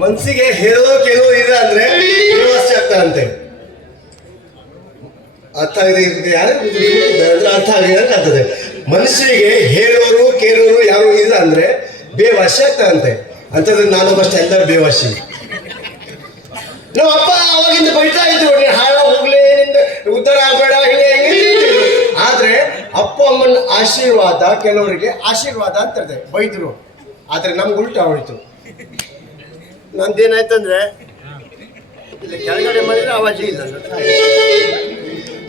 ಮನ್ಸಿಗೆ ಹೇಳೋ ಕೆಲವು ಇದೆ ಅಂದ್ರೆ ವ್ಯವಸ್ಥೆ ಆಗ್ತಾರಂತೆ. ಅರ್ಥ ಆಗಿದೆ ಯಾರು? ಅರ್ಥ ಆಗಿದೆ ಅಂತ ಆಗ್ತದೆ. ಮನುಷ್ಯರಿಗೆ ಹೇಳೋರು, ಕೇಳೋರು ಯಾರು ಇಲ್ಲ ಅಂದ್ರೆ ಬೇವಾಸಿ ಆಗ್ತಾರಂತೆ. ಅಂತಂದ್ರೆ ನಾನೊಬ್ಬಷ್ಟು ಎಲ್ಲ ಬೇವಾಶಿ ನಮ್ಮ ಅಪ್ಪ ಅವಾಗಿಂದ ಬೈತಾ ಇದ್ರು ಹಾಳ ಹೋಗ್ಲಿ, ನಿಂದ ಉದ್ಧಾರ ಆಗಬೇಡ. ಆದ್ರೆ ಅಪ್ಪ ಅಮ್ಮನ ಆಶೀರ್ವಾದ, ಕೆಲವರಿಗೆ ಆಶೀರ್ವಾದ ಅಂತ ಬೈದ್ರು. ಆದ್ರೆ ನಮ್ಗೆ ಉಲ್ಟಾ ಹೋಯ್ತು. ನಂದೇನಾಯ್ತಂದ್ರೆ ಇಲ್ಲಿ ಕೆಳಗಡೆ ಮಾಡಿದ್ರೆ ಆವಾಜೇ ಇಲ್ಲ.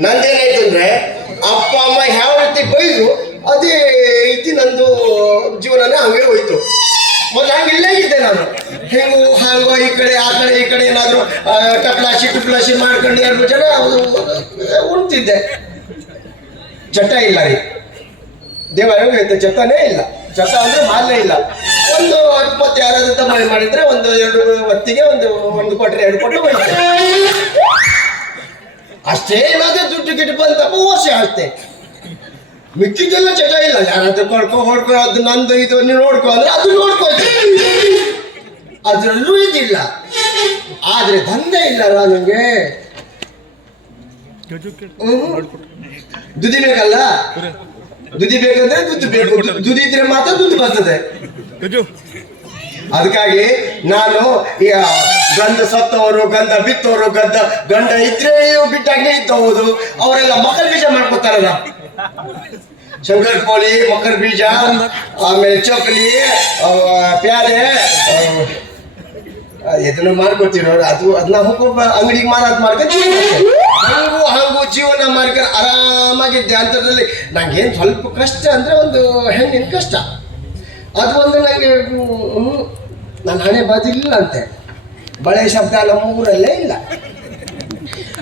ನಂದೇನಾಯ್ತಂದ್ರೆ ಅಪ್ಪ ಅಮ್ಮ ಯಾವ ರೀತಿ ಬೈದ್ರು ಅದೇ ರೀತಿ ನಂದು ಜೀವನನೇ ಹಂಗೆ ಹೋಯ್ತು. ಮತ್ತೆ ಹಂಗೆ ಇಲ್ಲೇ ಇದ್ದೆ ನಾನು. ಹೆಂಗು ಹಾಂಗೋ ಈ ಕಡೆ ಆ ಕಡೆ ಈ ಕಡೆ ಏನಾದರೂ ಟಪ್ಲಾಶಿ ಟುಪ್ಲಾಶಿ ಮಾಡ್ಕೊಂಡು ಎರಡು ಜನ ಉಣ್ತಿದ್ದೆ. ಚಟ ಇಲ್ಲ ರೀ. ದೇವಾಲಯ ಚಟನೇ ಇಲ್ಲ. ಚಟ ಅಂದ್ರೆ ಮಾಲ್ಯ ಇಲ್ಲ. ಒಂದು ಇಪ್ಪತ್ತು ಯಾರಾದ್ರೂ ತಮ್ಮ ಮಾಡಿದ್ರೆ ಒಂದು ಎರಡು ಹೊತ್ತಿಗೆ ಒಂದು ಒಂದು ಕೊಟ್ರೆ ಎರಡು ಕೊಟ್ಟು ಅಷ್ಟೇ ಏನಾದ್ರೆ ದುಡ್ಡು ಗಿಟ್ಟು ಬಂತಪ್ಪ ಓಸೆ ಅಷ್ಟೇ. ಮಿಕ್ಕಿದ್ದೆಲ್ಲ ಚಟ ಇಲ್ಲ. ಯಾರಾದ್ರೂ ಕೊಡ್ಕೊ ಹೊಡ್ಕೊ ಅದು ನಂದು ಇದು ನೀವು ನೋಡ್ಕೊ ಅಂದ್ರೆ ಅದು ನೋಡ್ಕೊ. ಅದ್ರಲ್ಲೂ ಇದಿಲ್ಲ. ಆದ್ರೆ ದಂಧೆ ಇಲ್ಲಲ್ಲ ನಂಗೆ ಹ್ಮ್. ದುಡಿಬೇಕಲ್ಲ ದುಡಿಬೇಕಂದ್ರೆ ದುಡ್ಡು ಬೇಕು. ದುದಿ ಇದ್ರೆ ಮಾತ್ರ ದುಡ್ಡು ಬರ್ತದೆ. ಅದಕ್ಕಾಗಿ ನಾನು ಗಂಧ ಸತ್ತವರು ಗಂಧ ಬಿತ್ತವರು ಗಂಧ ಗಂಡ ಇದ್ರೆ ಬಿಟ್ಟಾಗೆ ಇದ್ದವರು. ಅವರೆಲ್ಲ ಮಕ್ಕಳ ಬೀಜ ಮಾಡ್ಕೊತಾರಲ್ಲ. ಶಂಕರ್ ಕೋಳಿ ಮಕ್ಕಳ ಬೀಜ ಆಮೇಲೆ ಚೋಕಲಿ ಪ್ಯಾರೆ ಇದನ್ನು ಮಾಡ್ಕೊತೀವಿ ನೋಡಿ ಅದು ಅದನ್ನ ಹೋಗೋ ಅಂಗಡಿಗೆ ಮಾರಾಟ ಮಾಡ್ಕೊಂಡು ಹಂಗು ಹಂಗು ಜೀವನ ಮಾರ್ಗ ಆರಾಮಾಗಿದ್ದೆ ಅಂತದ್ರಲ್ಲಿ ನಂಗೇನು ಸ್ವಲ್ಪ ಕಷ್ಟ ಅಂದ್ರೆ ಒಂದು ಹೆಣ್ಣಿನ ಕಷ್ಟ. ಅದು ಒಂದು ನನಗೆ ನನ್ನ ಹಣೆ ಬಾಜಿಲ್ಲ ಅಂತೆ. ಬಳೆ ಶಬ್ದ ನಮ್ಮ ಊರಲ್ಲೇ ಇಲ್ಲ.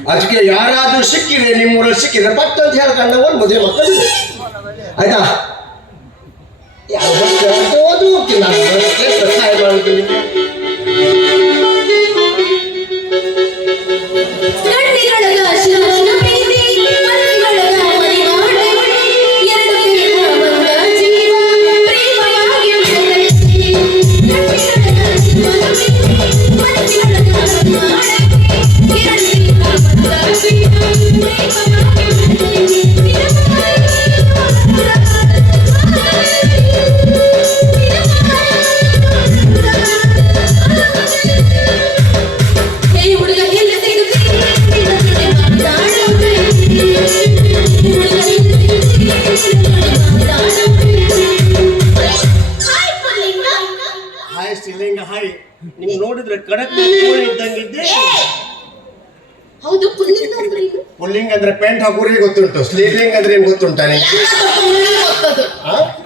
ಅದಕ್ಕೆ ಯಾರಾದರೂ ಸಿಕ್ಕಿದೆ ನಿಮ್ಮ ಊರಲ್ಲಿ ಸಿಕ್ಕಿದ್ರೆ ಪಟ್ ಅಂತ ಹೇಳ್ಕೊಂಡು ಒಂದು ಮದುವೆ ಮಕ್ಕಳು. ಆಯ್ತಾ? ಯಾವ ಪುಲ್ಲಿಂಗ್ ಅಂದ್ರೆ ಪೆಂಟ್ ಹಾಕೋರಿಗೆ ಗೊತ್ತುಂಟು? ಸ್ಲೀವಿಂಗ್ ಅಂದ್ರೆ ಏನ್ ಗೊತ್ತದು.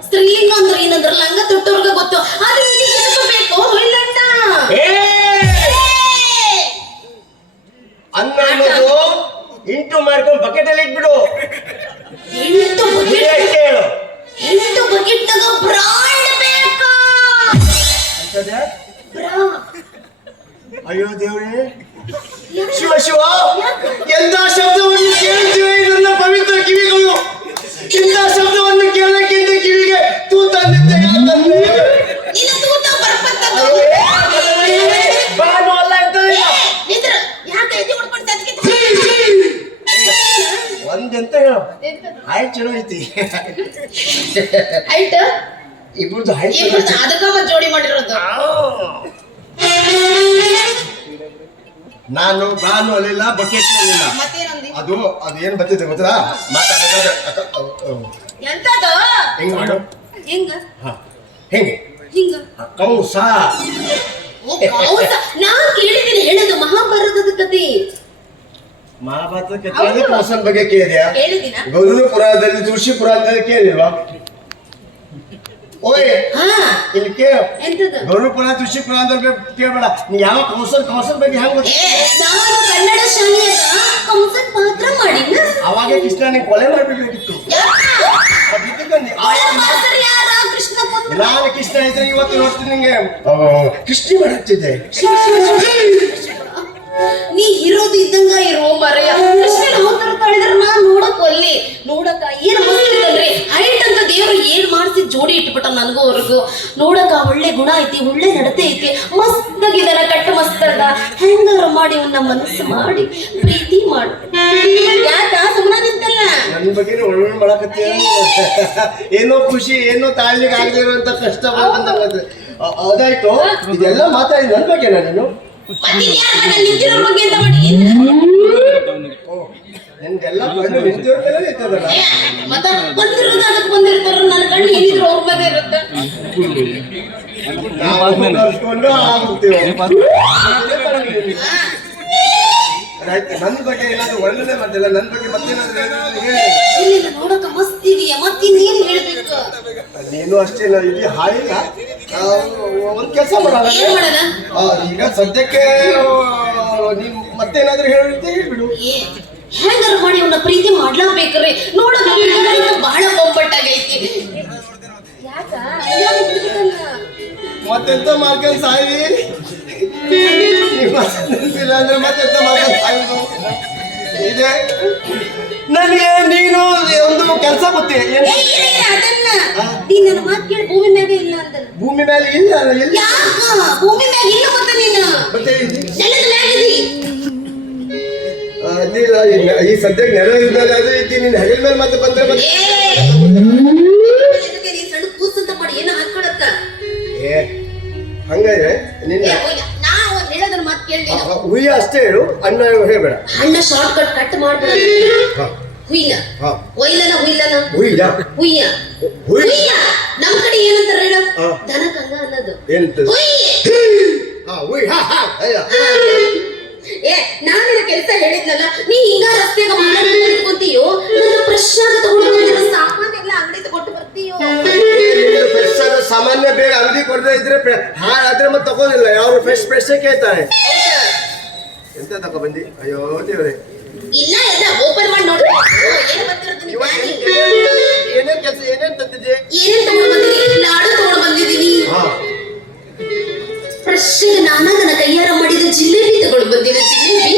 ಸ್ತ್ರೀಲಿಂಗ ಅಂದ್ರೆ ಏನಂದ್ರೆ ಲಂಗ ತೊಟ್ಟವ್ರಿಗೆ ಗೊತ್ತು. ಆದ್ರೆ ನಿನಗೆ ಎಷ್ಟು ಬೇಕು ಹೊಳ್ಳಣ್ಣ ಅನ್ನ ಅನ್ನೋದು ಇಂಟು ಮಾಡ್ಕೊಂಡು ಬಕೆಟ್ ಅಲ್ಲಿ ಇಟ್ಬಿಡು. ಎಂಟು ಎಂಟು ಬ್ರಾಂಡ್ ಬೇಕಾ? ಅಂತದೆ? ಬ್ರಾ ಅಯ್ಯೋ ದೇವ್ರೇ. ಶಿವ ಶಿವ. ಎಂತ ಶಬ್ದವನ್ನು ಕೇಳುತ್ತಿವೆ ನನ್ನ ಪವಿತ್ರ ಕಿವಿಗಳು? ಇಂಥ ಶಬ್ದವನ್ನು ಕೇಳಕ್ಕಿಂತ ಕಿವಿಗೆ ತೂತಂದಿದ್ದೆ ಬಾನು ಅಲ್ಲ ಒಂದೆಂತ ಹೇಳು. ಹಾಯ್ ಚಲೋ ಐತಿ. ಚಲೋ ಇಬ್ರದ್ದು ಐತಿ. ಅದಕ್ಕ ಜೋಡಿ ಮಾಡಿರೋದು. ನಾನು ಬಾನು ಅಲ್ಲಿಲ್ಲ ಬಕೆಟ್ ಅಲ್ಲಿಲ್ಲ ಮತ್ತೇನಂದಿ? ಅದು ಅದು ಏನು ಬಂದಿದೆ ಗೊತ್ತಾ ಮಾತಾಡೋದು ಎಂತದು? ಹೆಂಗ್ ಮಾಡು? ಹಿಂಗ? ಹಾ. ಹೆಂಗೆ? ಹಿಂಗ? ಕಂಸ. ಓ ಕೌಸ. ನಾನು ಕೇಳಿದ್ದೀನಿ ಹೇಳೋದು ಮಹಾಭಾರತದ ಕತೆ ಮಹಾಭಾರತದ ಕಥೆ ಕೌಸನ್ ಬಗ್ಗೆ ಕೇಳಿದ್ಯಾ? ಕೇಳಿದಿನ ಗೌರವ ಪುರಾಣದಲ್ಲಿ ತುಳಸಿ ಪುರಾಣದಲ್ಲಿ ಕೇಳಿಲ್ವಾ? ಓಯ್. ಹಾ. ಇಲ್ಲಿ ಕೇಳು ಗೌರವ ಪುರಾಣ ತುಳಸಿ ಪುರಾಣದಲ್ಲಿ ಕೇಳಬೇಡ. ನೀ ಯಾವ ಕೌಸಲ್ ಕೌಸಲ್ ಬಗ್ಗೆ ಹೆಂಗ್ ನಾನು ಕನ್ನಡ ಶಾಲೆಯ ಕಂಸನ್ ಪಾತ್ರ ಮಾಡಿನ ಅವಾಗ ಕೃಷ್ಣ ನೀನ್ ಕೊಲೆ ಮಾಡ್ಬಿಡ್ಬೇಕಿತ್ತು ನಾನು ಕೃಷ್ಣ ಇದ್ರೆ ಇವತ್ತು ನೋಡ್ತೀನಿ ನಿಂಗೆ. ಕೃಷ್ಣ ಮಾಡುತ್ತಿದ್ದೆ ನೀ ಇರೋದು ಇದ್ದಂಗ ಇರೋ ಮರೆಯ ಅವತಾರ ತಾಳಿದ್ರ ನಾನ್ ನೋಡಕ್ ಒಲ್ಲಿ ನೋಡಕ ಏನ್ ಮಾಡ್ತಿದ್ರಿ ಹೈಟ್ ಅಂತ ದೇವ್ರು ಏನ್ ಮಾಡ್ಸಿ ಜೋಡಿ ಇಟ್ಬಿಟ್ಟ ನನಗೂ ಅವ್ರಿಗೂ. ನೋಡಕ ಒಳ್ಳೆ ಗುಣ ಐತಿ ಒಳ್ಳೆ ನಡತೆ ಐತಿ. ಮಸ್ತಾಗಿದಾರ ಕಟ್ಟು ಮಸ್ತದ. ಹೆಂಗಾರ ಮಾಡಿ ಅವ್ನ ಮನಸ್ಸು ಮಾಡಿ ಪ್ರೀತಿ ಮಾಡಿ. ಯಾಕ ಸುಮ್ಮನೆ ನಿಂತಲ್ಲ? ನನ್ನ ಬಗ್ಗೆ ಒಳ್ಳೊಳ್ಳೆ ಮಾಡಕತ್ತೀಯ ಏನೋ ಖುಷಿ ಏನೋ ತಾಳ್ಲಿಕ್ಕೆ ಆಗದಿರುವಂತ ಕಷ್ಟ ಅದಾಯ್ತು ಇದೆಲ್ಲ ಮಾತಾಡಿ ನನ್ನ ಬಗ್ಗೆ ನೀನು? ನಿನ್ಗೆಲ್ಲ ಕಣ್ಣು ನಿಂತಿರೋ ಮೇಲೆ ನಿಂತದಲ್ಲ ಮತ್ತೆ ಬಂದಿರೋದು ಅದಕ್ಕೆ ಬಂದಿರ್ತಾರ ನನ್ನ ಕಣ್ಣು ಏನಿದ್ರು ಅವ್ರ ಬಗ್ಗೆ ಇರುತ್ತೆ ನಾವು ಕರ್ಸ್ಕೊಂಡು ಆಗುತ್ತೇವೆ ಆಯ್ತು ನನ್ನ ಬಗ್ಗೆ ಏನಾದ್ರು ಒಳ್ಳೆದೇ ಮಾತಿಲ್ಲ ನನ್ನ ಬಗ್ಗೆ ಮತ್ತೇನಾದ್ರು ಹೇಳಿದ್ರೆ ನೋಡಕ ಮಸ್ತ್ ಇದೆಯಾ ಮತ್ತಿನ್ನೇನ್ ಹೇಳ್ಬೇಕು? ನೀನು ಅಷ್ಟೇ ಇದು ಹಾಯಿಲ್ಲ ಒಂದು ಕೆಲಸ ಮಾಡಲ್ಲ. ಆ, ಈಗ ಸದ್ಯಕ್ಕೆ ನೀನ್ ಮತ್ತೇನಾದ್ರೂ ಹೇಳಿದ್ರೆ ಹೇಳ್ಬಿಡು. ಹೆಂಗಾರ ಮಾಡಿ ಅವನ ಪ್ರೀತಿ ಮಾಡ್ಲಾಬೇಕ್ರಿ ನೋಡಕ ಬಹಳ ಯಾಕ? ಮತ್ತೆಂತ ಮಾಡ್ಕೊಂಡು ಸಾಯಿ ನೆನ್ಪಿಲ್ಲ ಅಂದ್ರೆ ಮತ್ತೆ ಇದೆ ನನಗೆ ನೀನು ಒಂದು ಕೆಲಸ ಗೊತ್ತೇ ಭೂಮಿ ಮೇಲೆ ಇಲ್ಲ ಅಡ್ಡಿಲ್ಲ ಈ- ಸದ್ಯಕ್ಕೆ ನೆರೆ ಇದ್ದಲ್ಲಿ ಅದು ಇದ್ದೀನಿ ನಿನ್ನ ಹೆಗಲ ಮೇಲೆ ಮತ್ತೆ ಬಂದ್ರೆ ಮತ್ತೆ ಏ ಇದಕ್ಕೆ ಹುಯ್ಯ ಅಷ್ಟೇ ಹೇಳು ಅಣ್ಣ ಹೇಳಬೇಡ. ಅಣ್ಣ ಶಾರ್ಟ್ ಕಟ್ ಕಟ್ ಮಾಡ್ಬಿಡ ಒಯ್ಲನ ಹುಯ್ಲನ. ಹುಯ್ಯ. ಹುಯ್ಯ. ಹುಯ್ಯ. ನಮ್ ಕಡೆ ಏನಂತಾರ ಹೇಳ? ಅನ್ನೋದು. ಏ ಕೆಲಸ ಹೇಳಿದ್ನಲ್ಲ ನೀ ಹಿಂಗ ರಸ್ತೆಗ ಮಾತಾಡ್ಕೊಂತೀಯೋ ನನ್ನ ಫ್ರೆಶ್ ಆಗಿ ತಗೊಂಡು ಬಂದಿರೋ ಸಾಮಾನ್ ಎಲ್ಲ ಅಂಗಡಿ ತಗೊಂಡು ಬರ್ತೀಯೋ? ಫ್ರೆಶ್ ಆದ ಸಾಮಾನ್ಯ ಬೇಗ ಅಂಗಡಿ ಕೊಡದೆ ಇದ್ರೆ ಹಾಳಾದ್ರೆ ಮತ್ತೆ ತಗೋದಿಲ್ಲ. ಯಾವ ಫ್ರೆಶ್ ಫ್ರೆಶ್ ಕೇಳ್ತಾರೆ? ಎಂತ ಬಂದಿ? ಅಯ್ಯೋ ದೇವ್ರೆ. ಇಲ್ಲ ಎಲ್ಲ ಓಪನ್ ಮಾಡಿ ನೋಡ್ರಿ ಏನ್ ಇವಾಗ ಏನೇನ್ ಕೆಲಸ ಏನೇನ್ ತಂದಿದ್ದೆ? ಏನೇನ್ ತಗೊಂಡು ಬಂದಿದ್ದೀನಿ? ಲಾಡು ತಗೊಂಡು ಬಂದಿದ್ದೀನಿ. ಹಾ. ಫ್ರೆಶ್ ನಾನ ನನ್ನ ಕೈಯಾರ ಮಾಡಿದ ಜಿಲೇಬಿ ತಗೊಂಡು ಬಂದಿರೋ ಜಿಲೇಬಿ?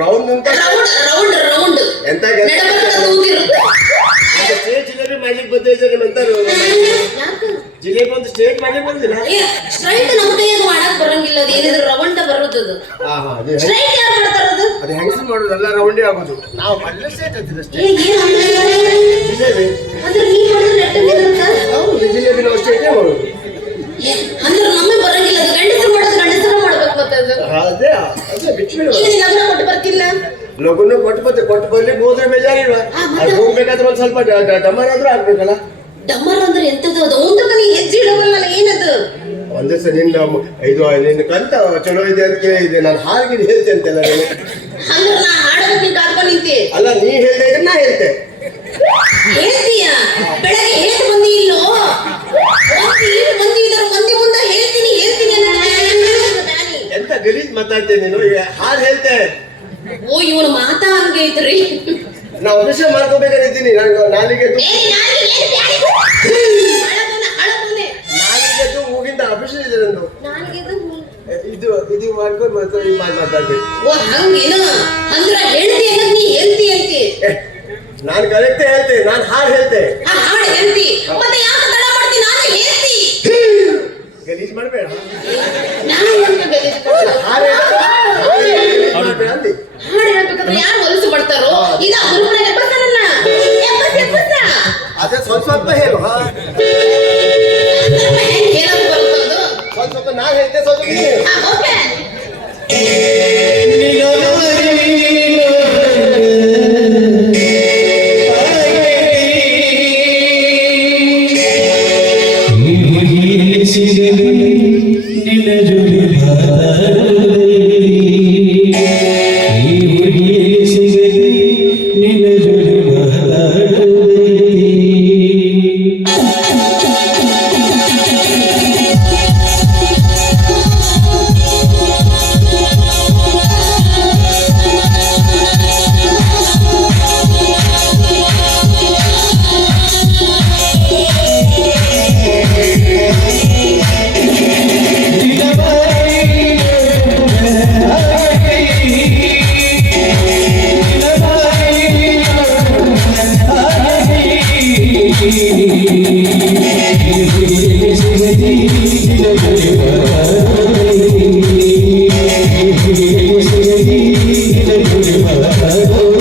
ರೌಂಡ್ ಅಂತ? ರೌಂಡ್ ರೌಂಡ್ ರೌಂಡ್ ಎಂತ ಜಿಲೇಬಿ ಮಾಡ್ಲಿಕ್ಕೆ ಬಂದಿದ್ದಾರೆ ಅಂತ ಜಿಲೇಬಿ ಒಂದು ಸ್ಟೇಜ್ ಮಾಡ್ಲಿಕ್ಕೆ ಬಂದಿಲ್ಲ ಸ್ಟ್ರೈಟ್ ನಮ್ಮ ಕೈಯಾಗ ಮಾಡಕ್ ಬರಂಗಿಲ್ಲ ಅದು ಏನಿದ್ರು ರವಂಡ ಬರೋದದು ಹಾ ಹಾ ಅದು. ಹೆಂಗ್- ಸ್ಟ್ರೈಟ್ ಯಾರು ಮಾಡ್ತಾರದು ಅದು? ಹೆಂಗಸು ಮಾಡೋದು ಎಲ್ಲ ರೌಂಡೇ ಆಗೋದು. ನಾವು ಅಲ್ಲೇ ಸ್ಟೇಜ್ ಹತ್ತಿದ ಅಷ್ಟೇ. ಏ ಏನ್ ಅಂದ್ರೆ? ಜಿಲೇಬಿ. ಅಂದ್ರೆ ನೀ ಮಾಡಿದ್ರೆ ನೆಟ್ಟಗಿರುತ್ತ ಹೌದು ಜಿಲೇಬಿ ನಾವು ಸ್ಟೇಜೇ ಮಾಡೋದು. ಅಂದ್ರೆ ನಮಗೆ ಬರಂಗಿಲ್ಲ. ಅದು ಗಂಡಸರು ಮಾಡೋದು ಗಂಡಸರು ಮಾಡ್ಬೇಕು ಮತ್ತೆ ಅದು. ಅದೇ ಅದೇ ಬಿಚ್ಚಿಬಿಡುವ. ಈಗ ನೀನ್ ಲಗ್ನ ಕೊಟ್ಟು ಬರ್ತಿಲ್ಲ? ಲಗುನ ಕೊಟ್ಟು ಬರ್ಲಿ ಕೊಟ್ಟು ಬರ್ಲಿಕ್ಕೆ ಹೋದ್ರೆ ಬೇಜಾರಿಲ್ವಾ ಅದು ಹೋಗ್ಬೇಕಾದ್ರೆ ಒಂದ್ ಸ್ವಲ್ಪ ಡಮರ್ ಆದ್ರೂ ಆಗ್ಬೇಕಲ್ಲ. ಡಮ್ಮರ್ ಅಂದ್ರೆ ಎಂತದ್ದು ಅದು? ಒಂದಕ್ಕೆ ನೀ ಹೆಜ್ಜೆ ಇಡೋವಲ್ಲ ಏನದು? ಒಂದೇ ಸಲ ನಿನ್ನ ಇದು ನಿನ್ನ ಕಂತ ಚಲೋ ಇದೆ ಅಂತ ಕೇಳಿದೆ ನಾನು ಹಾಗೆ ಹೇಳ್ತೆ ಅಂತೆಲ್ಲ ನೀನು. ಅಂದ್ರೆ ನಾ ಹಾಡೋದು ನೀ ಕಾದ್ಕೊಂಡು ನಿಂತಿ ಅಲ್ಲ ನೀ ಹೇಳ್ದೆ ಇದ್ರೆ ನಾ ಹೇಳ್ತೆ. ಹೇಳ್ತೀಯ? ಬೆಳಗ್ಗೆ ಹೇಳ್ತು ಬಂದಿ ಇಲ್ಲೋ? ಏನು ಮಂದಿ ಇದಾರೆ ಮಂದಿ ಮುಂದೆ ಹೇಳ್ತೀನಿ ಹೇಳ್ತೀನಿ ಅನ್ನೋದು. ಎಂತ ಗಲೀಜ್ ಮಾತಾಡ್ತೀನಿ ನೀನು? ಈಗ ಹಾಡು ಹೇಳ್ತೆ. ಓ ಇವನು ಮಾತಾ ಹಂಗೆ ಐತ್ರಿ ನಾ ಆಪರೇಷನ್ ಮಾಡ್ಕೋಬೇಕಾಗಿದ್ದೀನಿ ನಾನು ನಾಲಿಗೆ ಇದು ಮಾಡ್ಕೊಂಡು ಮತ್ತೆ ಮಾಡಿ ಮಾತಾಡ್ಬೇಕು ಓ ಹಂಗೇನ? ಅಂದ್ರ ಹೇಳ್ತಿ ಅನ್ನೋದ್ ನೀ ಹೇಳ್ತಿ ಹೇಳ್ತಿ ನಾನು ಕರೆಕ್ಟ್ ಹೇಳ್ತೆ ನಾನು ಹಾಡು ಹೇಳ್ತಿ. ನಿನ್ನ đi lên đường mở mở thôi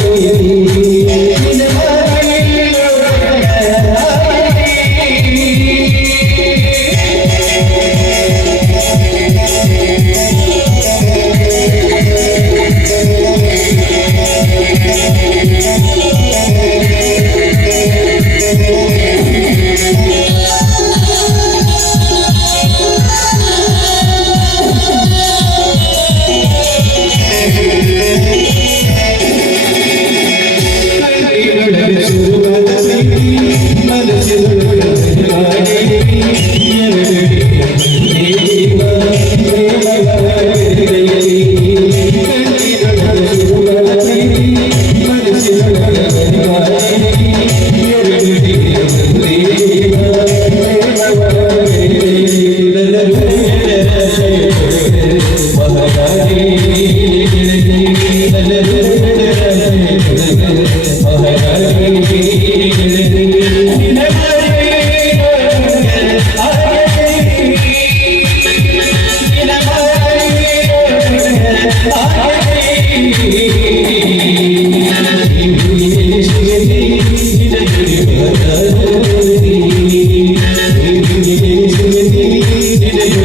ಏ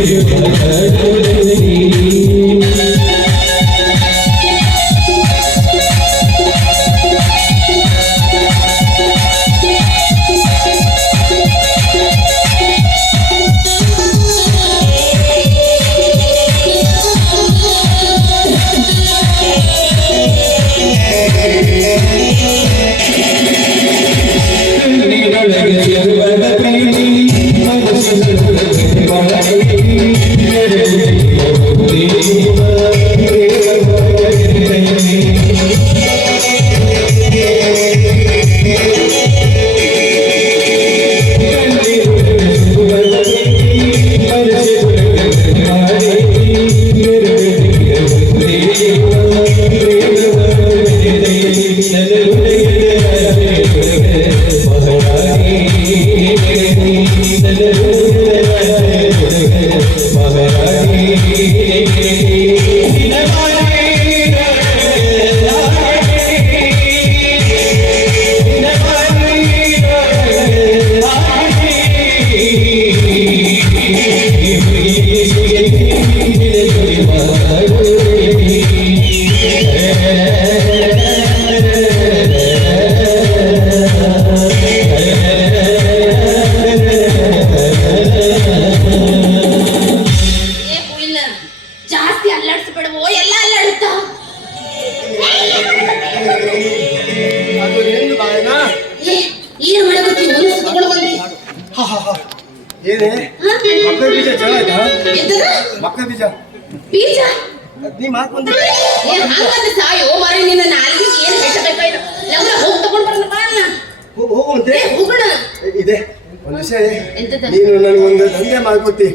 ನೀನು ನನಗೊಂದು ದಂಧೆ ಮಾಡ್ಕೊತಿ.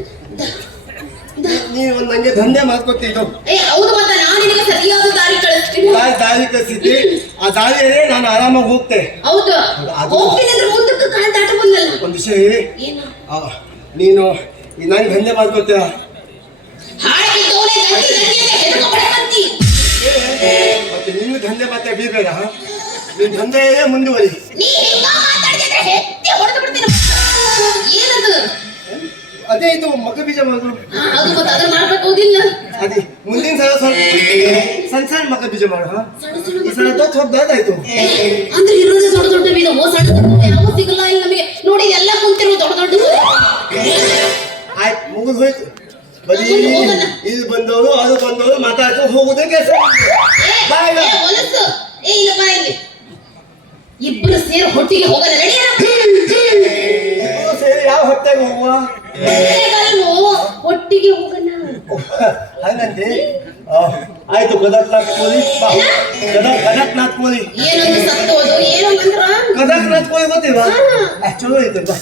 ನೀನು ಒಂದು ನಂಗೆ ದಂಧೆ ಮಾಡ್ಕೊತಿ ಇದು. ಏ ಹೌದು ಮತ್ತ ನಾನು ನಿನಗೆ ಸರಿಯಾದ ದಾರಿ ಕಳಿಸ್ತೀನಿ. ಆ ದಾರಿಯಲ್ಲೇ ನಾನು ಆರಾಮಾಗಿ ಹೋಗ್ತೆ. ಒಂದು ವಿಷಯ ನೀನು ನಂಗೆ ದಂಧೆ ಮಾಡ್ಕೊತೀಯ. ಮತ್ತೆ ನಿನ್ನ ದಂಧೆ ಮತ್ತೆ ಬೀರ್ಬೇಡ ನಿನ್ನ ದಂಧೆಯೇ ಮುಂದುವರಿ. ಅದೇ ಇದು ಮಗ ಬೀಜ ಅದು ಮತ್ತೆ ಅದನ್ನ ಮಾಡ್ಬೇಕು ಹೌದಿಲ್ಲ? ಅದೇ ಮುಂದಿನ ಸಲ ಸ್ವಲ್ಪ ಸಣ್ಣ ಸಣ್ಣ ಮಗ ಬೀಜ ಮಾಡು ಹಾ? ಈ ಸಲ ದೊಡ್ಡ ಸ್ವಲ್ಪ ದೊಡ್ಡಾಯ್ತು ಅಂದ್ರೆ ಇರೋದೇ ದೊಡ್ಡ ದೊಡ್ಡ ಬೀದ ಓ ಸಣ್ಣ ಸಣ್ಣ ಯಾವ ಸಿಗಲ್ಲ ಇಲ್ಲ ನಮಗೆ. ನೋಡಿ ಎಲ್ಲ ಕುಂತಿರೋ ದೊಡ್ಡ ದೊಡ್ಡ ಆಯ್ತು ಮುಗಿದು ಹೋಯ್ತು. ಬರೀ ಬಂದವರು ಅದು ಬಂದವರು ಮಾತಾಡ್ಕೊಂಡು ಹೋಗುದೇ ಕೆಲಸ. ಬಾಯ್ ಬಾ. ಹೊಲಸು. ಏ ಇಲ್ಲ ಇಬ್ಬರು ಸೇರಿ ಹೊಟ್ಟಿಗೆ ಹೋಗಲ್ಲ ಯಾವ ಹೊಟ್ಟೆಗೆ ಹೋಗುವ ಒಟ್ಟಿಗೆ ಹೋಗೋಣ. ಹಂಗಂತೆ ಆ, ಆಯ್ತು ಗದಕ್ನಾಥ್ ಕೋಲಿ ಗದಕ್ನಾಥ್ ಕೋಲಿ ಗದಕ್ನಾಥ್ ಕೋಲಿ ಗೊತ್ತಿಲ್ವಾ? ಚಲೋ ಐತೆ ಬಾ.